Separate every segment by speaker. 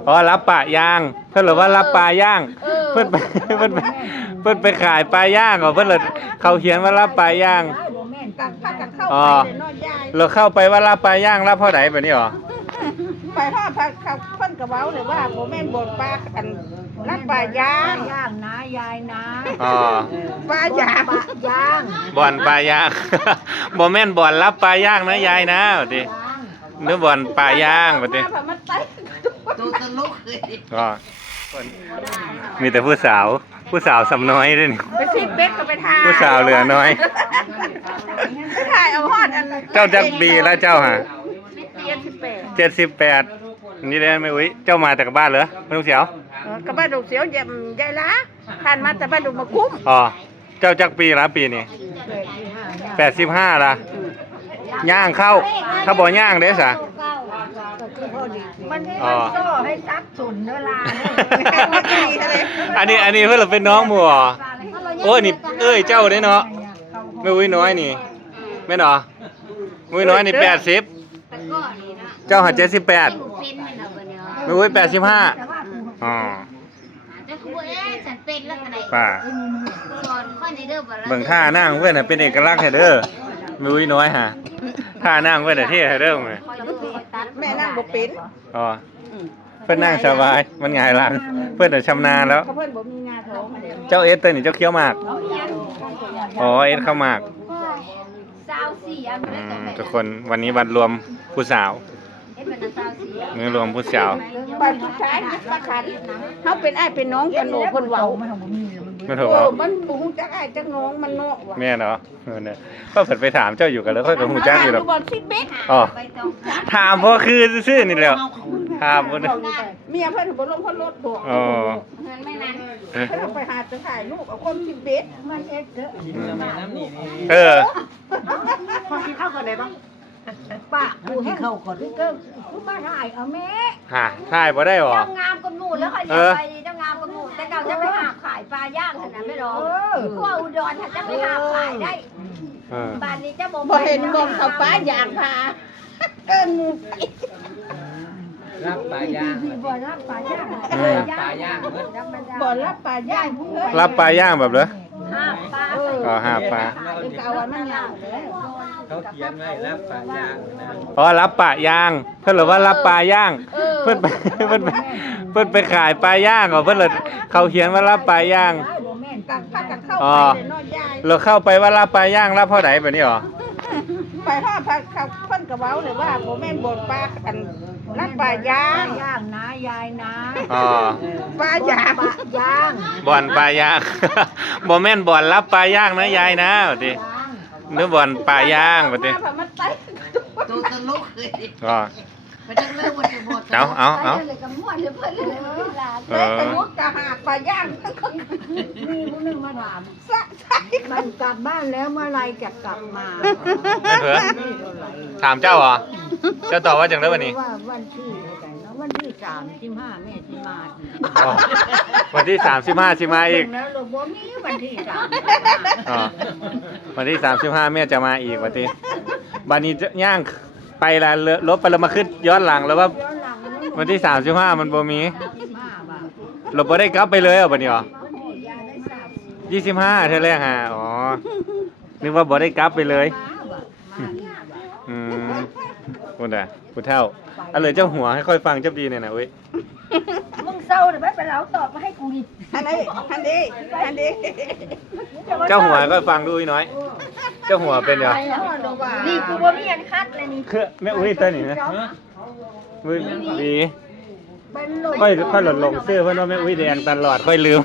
Speaker 1: อ๋อรับปลาย่างเพิ่นหรือว่ารับปลาย่างเพิ่นไปเพิ่นไปเพิ่นไปขายปลาย่างเหรอเพิ่นเลยเขาเขียนว่ารับปลาย่างอ๋อเราเข้าไปว่ารับปลาย่างรับเท่าไหร่แบบนี้หรอ
Speaker 2: ไปทอดผัดเขาเพิ่นกระเว้าเลยว่าโมแม่นบนปลาอันรับปลาย่าง
Speaker 3: ย่างนะยายนะ
Speaker 1: อ๋อ
Speaker 2: ปลาย่าง
Speaker 3: ย่าง
Speaker 1: บ่อนปลาย่างบ่แม่นบ่อนรับปลาย่างนะยายนะบัดนี้นึกบ่อนปลาย่างบัดนี้
Speaker 2: ตัวตลกเลย
Speaker 1: ก็มีแต่ผู้สาวสำน้อยด้วยนี่
Speaker 2: ไปซิเป็ดก็ไปทาน
Speaker 1: ผู้สาวเหลือน้อย
Speaker 2: ไปถ่ายเอาฮอดอัน
Speaker 1: เจ้าจักปีแล้วเจ้าฮะ
Speaker 2: 78
Speaker 1: นี่ได้ไหมอุ้ยเจ้ามาจากบ้านเหรอไม่ต้องเสียว
Speaker 2: กับบ้านลูกเสียวยายละทานมาแต่บ้านลูกมาคุ้ม
Speaker 1: อ๋อเจ้าจักปีละปีนี่85ละย่างเข้าถ้าบ่ย่างเด้สะ
Speaker 3: มันให้มันโซ่ให้ซับสุนเวลา
Speaker 1: อันนี้เพื่อนเป็นน้องหมู่อ๋อโอ้นี่เจ้าได้เนาะไม่อุ้ยน้อยนี่แม่นเหรออุ้ยน้อยนี่80เจ้าหา78ไม่อุ้ย85อ๋อป่าเบิ่งท่านั่งเพื่อนเป็นเอกลักษณ์เด้อไม่อุ้ยน้อยฮะท่านั่งเพื่อนเท่เด้อ
Speaker 2: แม่นั่งบ่เป็น
Speaker 1: อ๋อเพื่อนนั่งสบายมันง่ายหลังเพื่อนชำนาญแล้ว
Speaker 2: เพื่อนบ่มีงาท้อง
Speaker 1: เจ้าเอสเตอร์นี่เจ้าเคี้ยวหมากอ๋อเอสเข้าหมากทุกคนวันนี้วันรวมผู้สาวมื้อรวมผู้สาว
Speaker 2: บ้านผู้ชายปลาขันเขาเป็นอ้ายเป็นน้องกันโหคนเว้า
Speaker 1: มันถูกเว้า
Speaker 2: มันบ่ฮู้จักอ้ายจักน้องมันเนาะ
Speaker 1: แม่เนาะเนี่ยก็เพิ่นไปถามเจ้าอยู่กันแล้วค่อยก็ฮู้จักอยู่ดอกอ๋อถามบ่คือซื่อๆนี่แหละถามบ่
Speaker 2: เมียเพิ่นบ่ลงคนรถบ่
Speaker 1: อ๋อ
Speaker 2: เงินไม่นั้นเพิ่นไปหาจะถ่ายรูปเอาคนสิเบ็ดมันเอ็ดเด้อพอกินข้าวก่อนได้บ่
Speaker 3: ป้ากูให้เข้าก่อนก็กูมาถ่ายเอาแม่
Speaker 1: ฮะถ่ายบ่ได้หรอ
Speaker 3: เจ้างามกับหมู่แล้วค่อยไปเจ้างามกับหมู่แต่เก่าจะไปหาขายปลาย่างขนาดไม่รอพวกอุดรถ้าจะไปหาขายได้บ้านนี้จะบ่
Speaker 2: เห็นบ่เขาปลาย่างพาหมู่
Speaker 4: รับปลาย่าง
Speaker 3: บ่รับปลาย่าง
Speaker 4: ปลาย่าง
Speaker 2: บ่รับปลาย่าง
Speaker 1: รับปลาย่างแบบเหรอ
Speaker 3: หาปลา
Speaker 1: อ๋อหาปลา
Speaker 2: เก่ามันยาว
Speaker 4: เขาเขียนไว้รับปลาย่าง
Speaker 1: อ๋อรับปลาย่างเพิ่นหรือว่ารับปลาย่างเพิ่นไปขายปลาย่างเหรอเพิ่นเลยเขาเขียนว่ารับปลาย่างอ๋อเราเข้าไปว่ารับปลาย่างรับเท่าไหร่แบบนี้หรอ
Speaker 2: ไปทอดผัดเขาเพิ่นกระเว้าเลยว่าโมแม่นบนปลาอันรับปลาย่าง
Speaker 3: ย่างนะยายนะ
Speaker 1: อ๋อ
Speaker 2: ปลาย่าง
Speaker 1: บ่อนปลาย่างบ่แม่นบ่อนรับปลาย่างนะยายนะบัดนี้นึกบ่อนปลาย่างบัดนี้
Speaker 2: ตัวตลกเลย
Speaker 1: อ๋อเอา
Speaker 2: แต่มุกกะหากปลาย่าง
Speaker 3: มีผู้นึงมาถามมันกลับบ้านแล้วเมื่อไรจะกลับมา
Speaker 1: เผื่อถามเจ้าเหรอเจ้าตอบว่าจังได๋วันนี้
Speaker 3: ว่าวันที่35แม่สิมา
Speaker 1: วันที่35สิมาอีก
Speaker 3: แล้วบ่มีวันที่
Speaker 1: 35อ๋อวันที่35แม่จะมาอีกบัดนี้บัดนี้ย่างไปละลบไปแล้วมาขึ้นย้อนหลังแล้วว่าวันที่35มันบ่มีเราบ่ได้กลับไปเลยบัดนี้หรอ25เท่าแรกฮะอ๋อนึกว่าบ่ได้กลับไปเลยพูดอ่ะพูดเท่าเอาเลยเจ้าหัวให้ค่อยฟังเจ้าดีหน่อยนะเว้ย
Speaker 3: มึงเศร้าเดี๋ยวไปแล้วตอบมาให้กูดิ
Speaker 2: อันนี้
Speaker 1: เจ้าหัวก็ฟังดูอีน้อยเจ้าหัวเป็นเหรอ
Speaker 3: นี่กูว่ามีอันคัดเลยนี่
Speaker 1: แม่อุ้ยตัวนี้นะอุ้ยดีค่อยหล่นลงเสื้อเพราะว่าแม่อุ้ยแดงตลอดค่อยลืม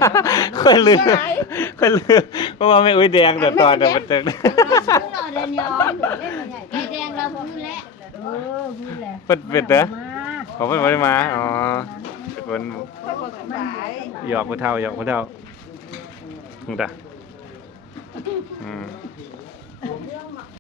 Speaker 1: เพราะว่าแม่อุ้ยแดงแต่ตอนเดี๋ยวมันตึก
Speaker 3: แดงเราพูดแล้ว
Speaker 1: เป็นเด้อเขาเป็นคนมาอ๋อเป็นคนหยอกผู้เฒ่ามึงตา